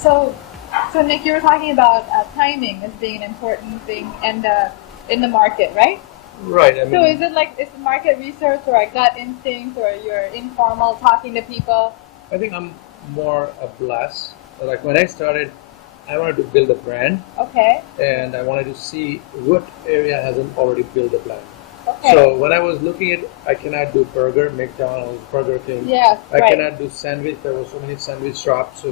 So, so Nick, you were talking about timing as being an important thing and in the market, right? Right. I So mean, is it like it's market research or a gut instinct or you're informal talking to people? I think I'm more a blast. Like when I started, I wanted to build a brand, Okay. and I wanted to see what area hasn't already built a brand. Okay. So when I was looking at, I cannot do burger, McDonald's, Burger King. Yes. I Right. cannot do sandwich. There were so many sandwich shops.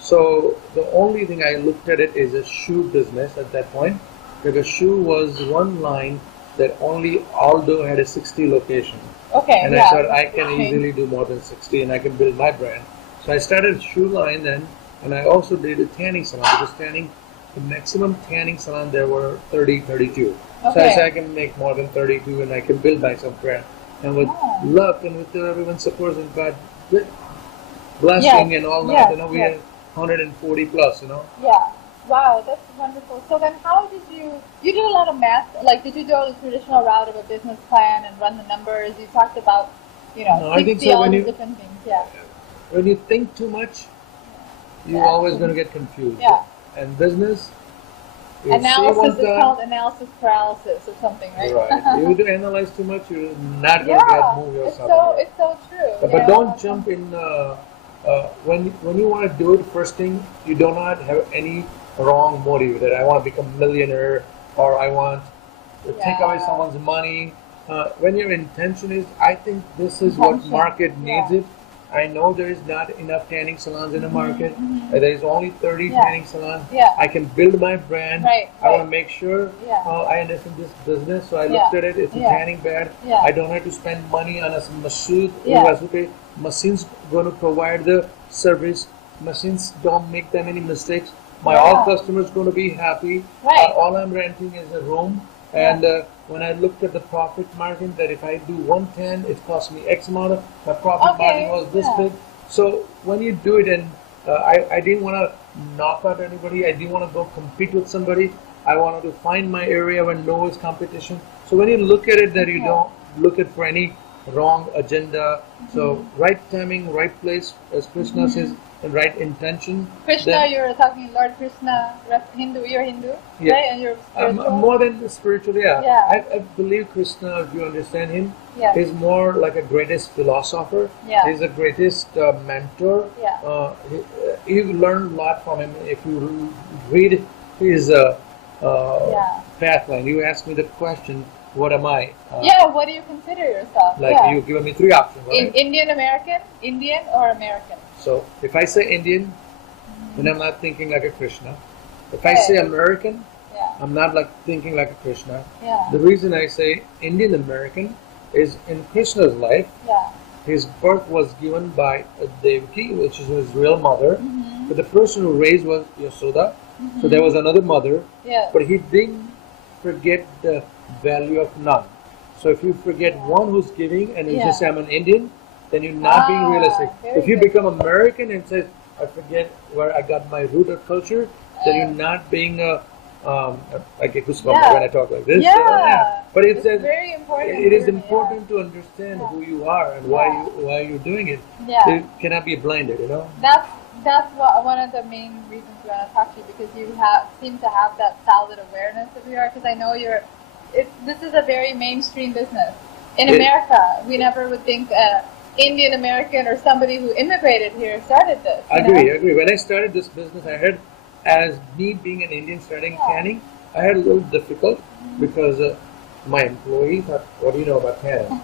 So the only thing I looked at it is a shoe business at that point, because shoe was one line that only Aldo had a 60 location. Okay. And I Yeah. thought I can Interesting. easily do more than 60 and I can build my brand. So I started a shoe line then, and I also did a tanning salon because the maximum tanning salon there were 30, 32. So I said I Okay. can make more than 32 and I can build myself brand. And with Oh. luck and with everyone's support and God Yes. blessing and all that, Yes. we Yes. had 140 plus. Yeah. Wow, that's wonderful. So then how did you did a lot of math, like did you go the traditional route of a business plan and run the numbers? You talked about, No, I think 60, so. all When these you different things. Yeah. when you think too much, you're Yeah. always going to get confused. Yeah. And business, you see one Analysis is time. called analysis paralysis or something, right? Right. If you analyze too much, you're not going to Yeah, move it's yourself so anywhere. it's so true. But don't jump in. When you want to do it, first thing, you do not have any wrong motive that I want to become a millionaire or I want to take away Yeah. someone's money. When your intention is, I think this is what Intention. market needs Yeah. it. I know there is not enough tanning salons in the market. Mhm. There is only 30 Yeah. tanning salons. Yeah. I can build my brand. Right, I want right. to make sure Yeah. I understand this business. So I Yeah. looked at it. It's a Yeah. tanning bed. Yeah. I don't have to spend money on a machine. Yeah. Machines going to provide the service. Machines don't make that many mistakes. My Yeah. all customers going to be happy. Right. All I'm renting is a room. Yeah. And when I looked at the profit margin, that if I do 110, it costs me X amount of. My profit Okay, margin was this yeah. big. So when you do it, and I didn't want to knock out anybody. I didn't want to go compete with somebody. I wanted to find my area when no is competition. So when you look at it, that you Okay. don't look at for any wrong agenda. So right timing, right place, as Krishna says, and right intention. Krishna, then- you're talking Lord Krishna, Hindu, you're Hindu, Yeah. right? And you're spiritual? More than spiritual, yeah. Yeah. I believe Krishna, if you understand him, Yes. is more like a greatest philosopher. Yeah. He's the greatest mentor. Yeah. You learn a lot from him if you read his Yeah. pathline. You ask me the question, what am I? Yeah, what do you consider yourself? Like Yeah. you given me three options, right? Indian American, Indian or American? So if I say Indian, then I'm not thinking like a Krishna. If I Okay. say American, Yeah. I'm not like thinking like a Krishna. Yeah. The reason I say Indian American is in Krishna's life, Yeah. his birth was given by Devaki, which is his real mother, Mm-hmm. but the person who raised was Yasoda. So there was another mother, Yeah. but he didn't forget the value of none. So if you forget one who's giving and you Yeah. just say I'm an Indian, then you're not being realistic. very If you good. become American and says I forget where I got my root or culture, then you're not being like a goosebump Yeah. when I talk like this. Yeah. But it It's says very important. it is for me, important to understand Yeah. who you are and Yeah. why you're doing it. Yeah. You cannot be blinded. That's one of the main reasons we want to talk to you because you seem to have that solid awareness of who you are. Because I know this is a very mainstream business in It- America. We never would think Indian American or somebody who immigrated here started this. I you know? agree. I agree. When I started this business, I had, as me being an Indian starting Yeah. tanning, I had a little difficult because my employee thought, "What do you know about tanning?"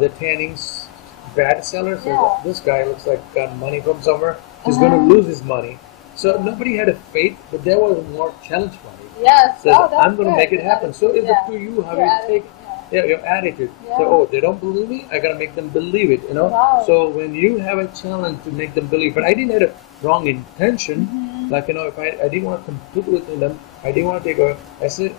The tanning's bad seller says, Yeah. "This guy looks like got money from somewhere. He's going to lose his money." So nobody had a faith, but there was more challenge for me. Yes. So That's I'm going to good. make it happen. So it's Yeah. up to you how Your you attitude, take. yeah. Yeah, your attitude. Yeah. So, they don't believe me. I gotta make them believe it. Wow. So when you have a challenge to make them believe, but I didn't have a wrong intention. Mm-hmm. Like if I didn't want to compete with them, I didn't want to take a. I said,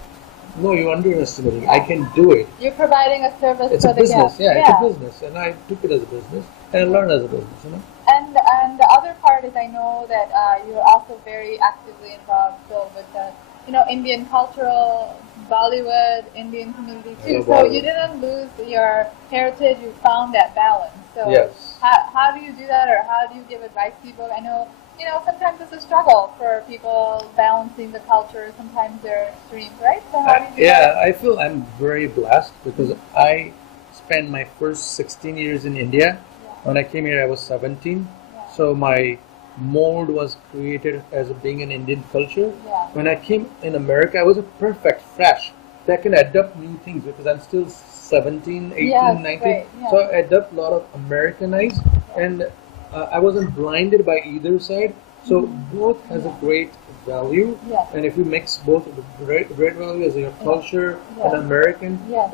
no, you're underestimating. I can do it. You're providing a service It's for a the business. guest. Yeah, it's a business, and I took it as a business and I learned as a business. And the other part is I know that you're also very actively involved still with the Indian cultural Bollywood Indian community I too. love So Bollywood. you didn't lose your heritage. You found that balance. So Yes. how do you do that, or how do you give advice to people? I know you know, sometimes it's a struggle for people balancing the culture. Sometimes they're extremes, right? So how do you do Yeah, that? I feel I'm very blessed because I spent my first 16 years in India. Yeah. When I came here, I was 17. Yeah. So my mold was created as being an Indian culture. Yeah. When I came in America, I was a perfect fresh that can adapt new things because I'm still 17, 18, Yes, 19. right, yeah. So I adapt a lot of Americanized, and I wasn't blinded by either side. So both has a great value, Yeah. and if you mix both of the great value as your culture Yeah. and American, Yes.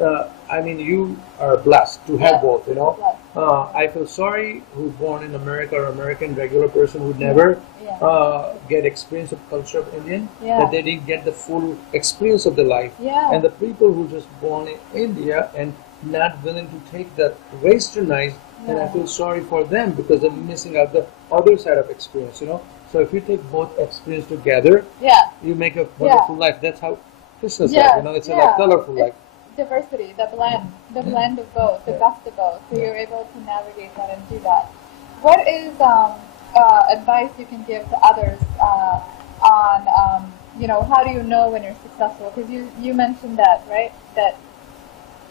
I mean you are blessed to have Yes. both. You know, Blessed. I feel sorry who's born in America or American regular person who never Yeah. get experience of culture of Indian, Yeah. that they didn't get the full experience of the life. Yeah. And the people who just born in India and not willing to take that westernized, and I Yeah. feel sorry for them because they're missing out the other side of experience. You know, so if you take both experience together, Yeah. you make a wonderful life. That's how Krishna's Yes, life. You know, it's a yeah. like colorful life. Diversity, the blend of both, the best of both. So you're able to navigate that and do that. What is advice you can give to others on, you know, how do you know when you're successful? Because you mentioned that, right? That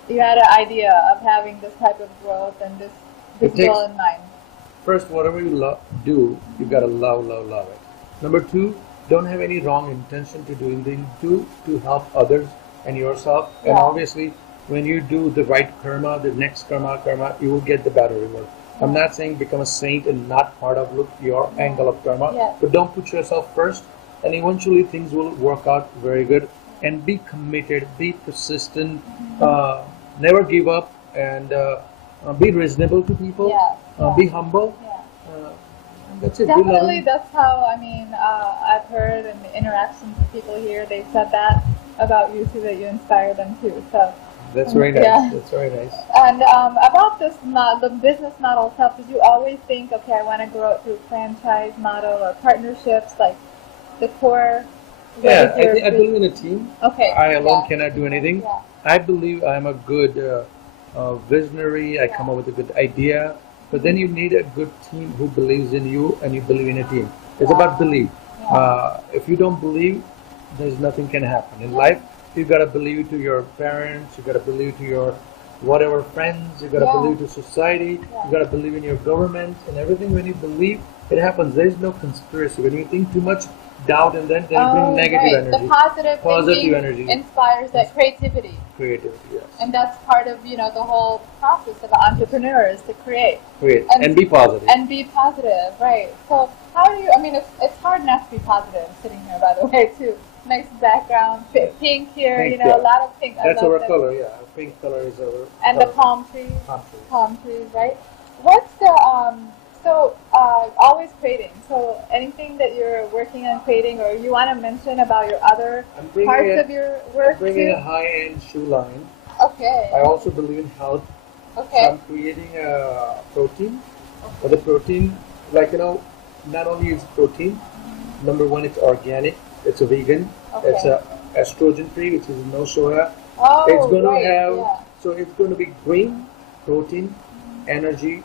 you had an idea of having this type of growth and this It takes- goal in mind. First, whatever you do, you gotta love it. Number two, don't have any wrong intention to doing things. Do to help others and yourself. And Yeah. obviously, when you do the right karma, the next karma, you will get the better reward. I'm not saying become a saint and not part of your angle of karma, Yeah. but don't put yourself first, and eventually things will work out very good. And be committed, be persistent, never give up, and be reasonable to people. Yeah. Be humble. Yeah. And that's it. Be Definitely, loving. that's how, I mean, I've heard in the interactions with people here, they said that about you too, that you inspire them too. So, That's very nice. Yeah. That's very nice. and about this, the business model itself, did you always think, okay, I want to grow it through franchise model or partnerships, like the core? Yeah, I believe in a team. Okay. I alone yeah. cannot do anything. Yeah. I believe I'm a good visionary. I come up with a good idea. But then you need a good team who believes in you and you believe in a team. It's about belief. If you don't believe, there's nothing can happen. In life, you got to believe to your parents, you got to believe to your whatever friends, you got to believe to society, you got to believe in your government and everything. When you believe, it happens. There is no conspiracy. When you think too much, doubt, and then you bring negative energy. The positive thinking energy inspires that creativity. Creativity, yes. And that's part of, you know, the whole process of entrepreneurs to create. And be positive. And be positive, right. So how do you, I mean, it's hard not to be positive sitting here, by the way, too. Nice background, pink here, Pink, you know, a lot of pink. That's I love our that. color, yeah. Pink color is our And color. the palm trees. Palm trees. Right? What's the, always creating. So anything that you're working on creating or you want to mention about your other parts of your work I'm bringing too? a high-end shoe line. Okay. I also believe in health. Okay. So I'm creating a protein. But the protein, like, you know, not only is protein, number one, it's organic, it's a vegan, Okay. it's a estrogen free, which is no soya. Oh, It's going right, to have, yeah. so it's going to be green protein, energy.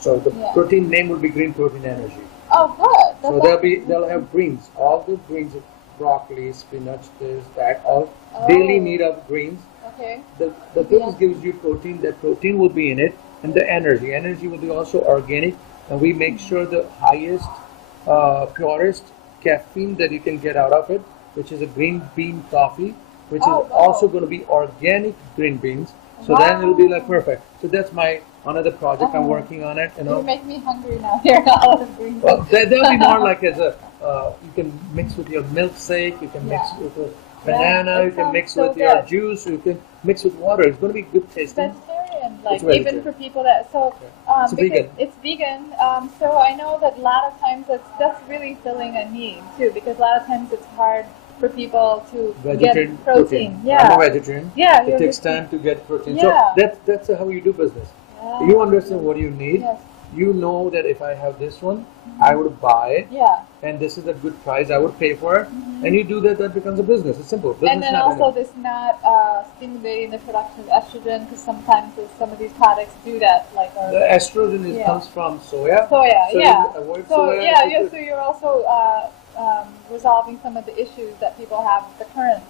So the Yeah. protein name will be green protein energy. Oh, good. So they'll have greens, all the greens, broccoli, spinach, this, that, all daily need of greens. Okay. The greens gives you protein. That protein will be in it, and the energy. Energy will be also organic, and we make sure the highest, purest caffeine that you can get out of it, which is a green bean coffee, which is also going to be organic green beans. So then it'll be like perfect. So that's my another project I'm working on it. You know. You make me hungry now. Hearing all of green. Well, there'll be more like as a you can mix with your milkshake. You can mix with a banana. You can mix with your juice. You can mix with water. It's going to be good tasting. Vegetarian, like vegetarian. even for people that It's vegan. It's vegan. So I know that a lot of times that's really filling a need too, because a lot of times it's hard for people to Vegetarian get protein. Yeah. I'm a vegetarian. Yeah. It takes time to get protein. Yeah. So that's how you do business. Yeah. You understand what you need. Yes. you know that if I have this one, I would buy it. Yeah. And this is a good price, I would pay for it. And you do that, that becomes a business. It's simple. Business And then also this not stimulating the production of estrogen, because sometimes some of these products do that. Like the estrogen comes from soya. Soya, so yeah. You avoid So soya. so you're also resolving some of the issues that people have with the current.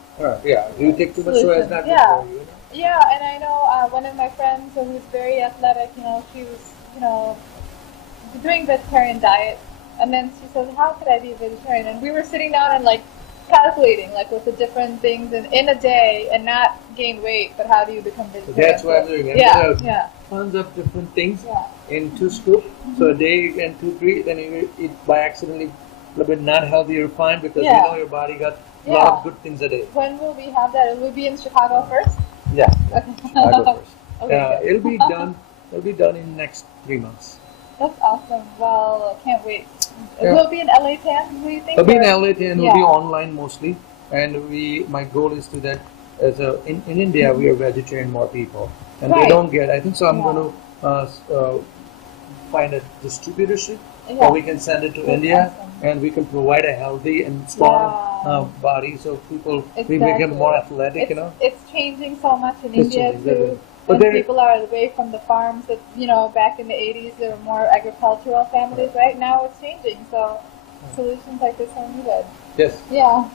Yeah, you take too much soya, it's not good for you. Yeah, and I know one of my friends who's very athletic, she was, doing vegetarian diet, and then she says, how could I be a vegetarian? And we were sitting down and like calculating like with the different things in a day and not gain weight, but how do you become vegetarian? That's what I'm doing. Yeah. Tons of different things in 2 scoops. So a day you can 2, 3, then you eat by accidentally a little bit not healthy or fine, because you know your body got a lot of good things a day. When will we have that? Will we be in Chicago first? Yeah. Chicago first. Okay, it'll be done. It'll be done in the next 3 months. That's awesome. Well, can't wait. Will it be in L.A.Tan, do you think? It'll be in L.A.Tan. It'll be online mostly. And my goal is to that, in India, we are vegetarian more people. And they don't get, I think so I'm going to find a distributorship where we can send it to India. Awesome. And we can provide a healthy and strong body, so people, we make them more athletic, It's changing so much in India too. But people are away from the farms that, back in the 80s, there were more agricultural families. Right now it's changing, so solutions like this are needed. Yes. Yeah.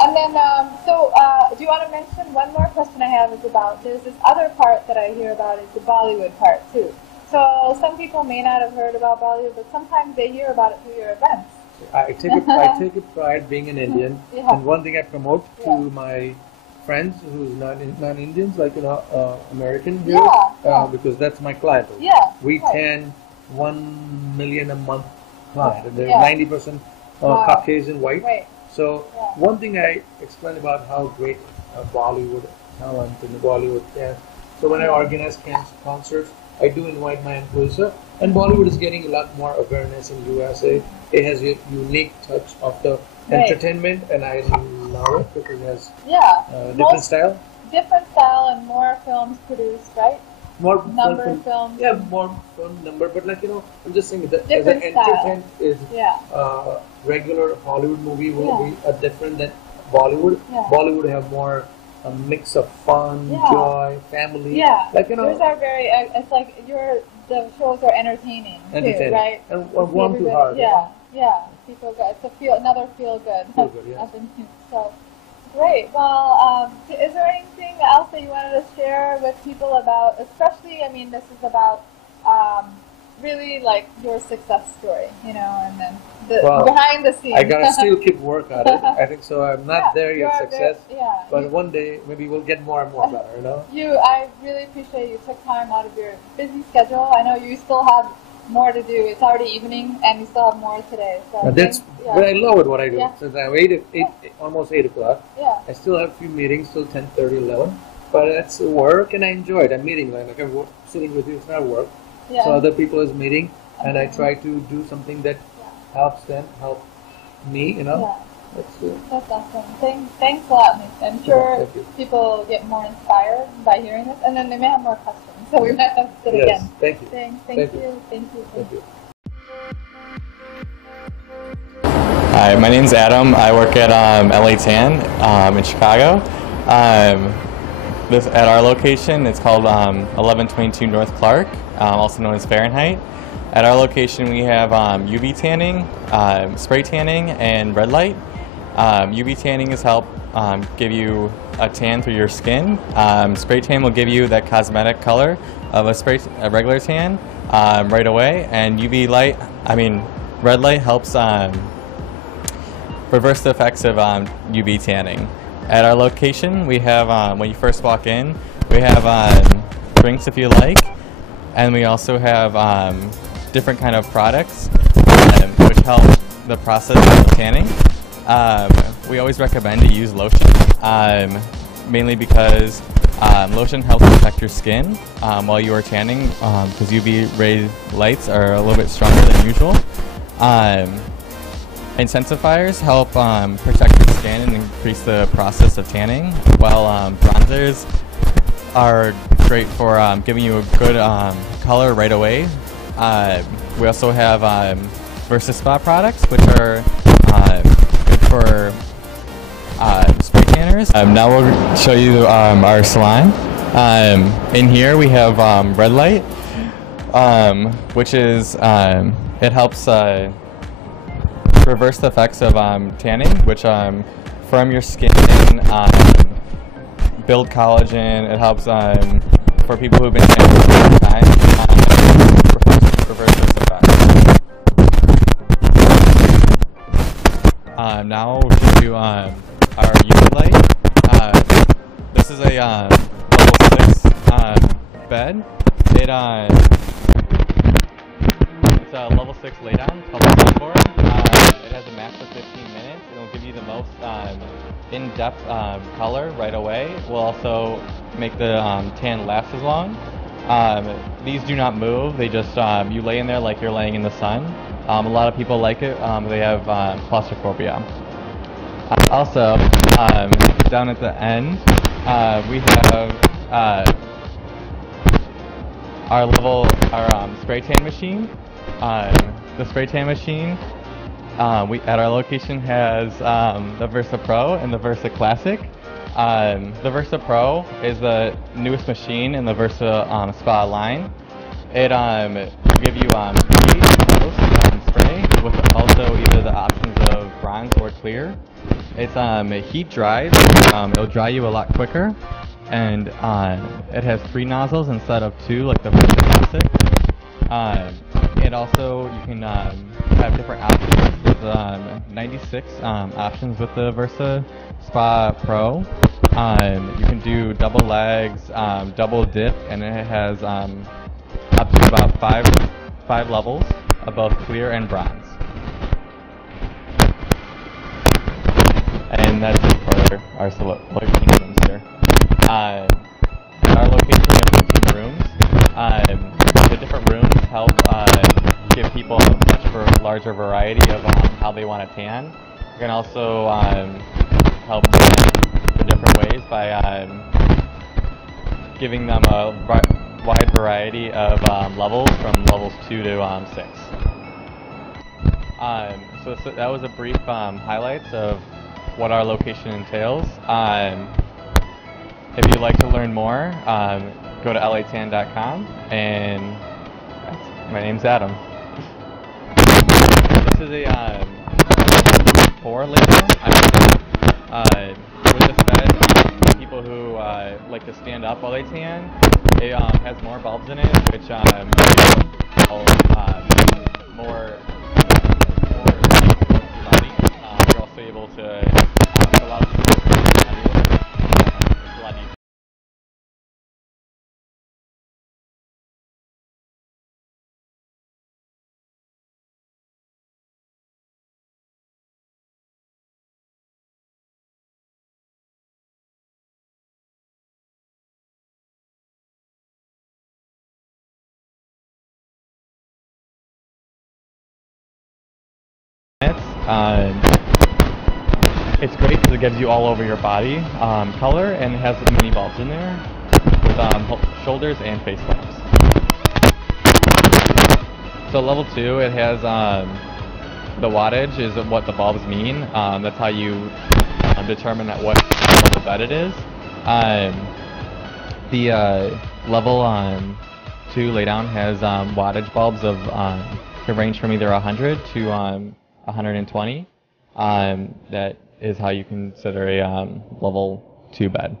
And then, do you want to mention, one more question I have is about, there's this other part that I hear about is the Bollywood part too. So some people may not have heard about Bollywood, but sometimes they hear about it through your events. I take a pride being an Indian, and one thing I promote to my friends who's not Indians, like American here, because that's my clientele. We can 1 million a month client, and they're 90% Caucasian white. So one thing I explained about how great Bollywood talent and Bollywood dance. So when I organize concerts, I do invite my employees, and Bollywood is getting a lot more awareness in USA. It has a unique touch of the entertainment, and I love it because it has different style. Different style and more films produced, right? More number of films. Yeah, more film number, but I'm just saying that as an entertainment is regular Hollywood movie will be different than Bollywood. Bollywood have more a mix of fun, joy, family. Yours are very. It's like the shows are entertaining too, right? And warm to heart. People good. It's another feel good. Feel good, So great. Well, is there anything else that you wanted to share with people about? Especially, this is about really like your success story, and then behind the scenes. I gotta still keep work at it. I think so. I'm not there yet, success. But one day maybe we'll get more and more better. I really appreciate you took time out of your busy schedule. I know you still have more to do. It's already evening, and you still have more today. So but I love it what I do. Since I'm almost 8 o'clock. I still have a few meetings till 10:30, 11. But it's work, and I enjoy it. I'm meeting like I'm sitting with you. It's not work. So other people is meeting, and I try to do something that helps them, help me. That's awesome. Thanks a lot, Nick. I'm sure people get more inspired by hearing this, and then they may have more questions. So we might have to sit again. Thank you. Thank you. Hi, my name's Adam. I work at L.A.Tan in Chicago. At our location, it's called 1122 North Clark, also known as Fahrenheit. At our location, we have UV tanning, spray tanning, and red light. UV tanning is help give you a tan through your skin. Spray tan will give you that cosmetic color of a regular tan right away, and red light helps reverse the effects of UV tanning. At our location, we have, when you first walk in, we have drinks if you like, and we also have different kind of products which help the process of tanning. We always recommend to use lotion, mainly because lotion helps protect your skin while you are tanning, because UV ray lights are a little bit stronger than usual. Intensifiers help protect your skin and increase the process of tanning, while bronzers are great for giving you a good color right away. We also have Versa Spa products, which are good for spray tanners. Now we'll show you our salon. In here we have red light, which is it helps reverse the effects of tanning, which firm your skin, build collagen. It helps for people who've been tanning for a long time, reverse this effect. Now we'll show you our UV light. This is a level 6 bed. It's a level 6 laydown. It's called the Sunboard. It has a max of 15 minutes. It'll give you the most in-depth color right away. It will also make the tan last as long. These do not move. They just you lay in there like you're laying in the sun. A lot of people like it. They have claustrophobia. Also, down at the end, we have our spray tan machine. The spray tan machine at our location has the Versa Pro and the Versa Classic. The Versa Pro is the newest machine in the Versa Spa line. It will give you 3 dose spray with also either the options of bronze or clear. It's heat dried. It'll dry you a lot quicker, and it has 3 nozzles instead of 2 like the Versa Classic. And also you can have different options. There's 96 options with the Versa Spa Pro. You can do double legs, double dip, and it has up to about five levels of both clear and bronze. And that's it for our location rooms here. At our location, we have 15 rooms. The different rooms help give people a much larger variety of how they want to tan. You can also help in different ways by giving them a wide variety of levels from levels 2 to 6. So that was a brief highlights of what our location entails. If you'd like to learn more, go to L.A.Tan.com, and my name's Adam. This is a 4 laydown. With this bed, people who like to stand up while they tan, it has more bulbs in it, which more body. You're also able to allow people to it's great because it gives you all over your body color, and it has mini bulbs in there with shoulders and face lamps. So level 2, it has the wattage is what the bulbs mean. That's how you determine at what level bed it is. The level 2 laydown has wattage bulbs of can range from either 100 to 120. That is how you consider a level 2 bed.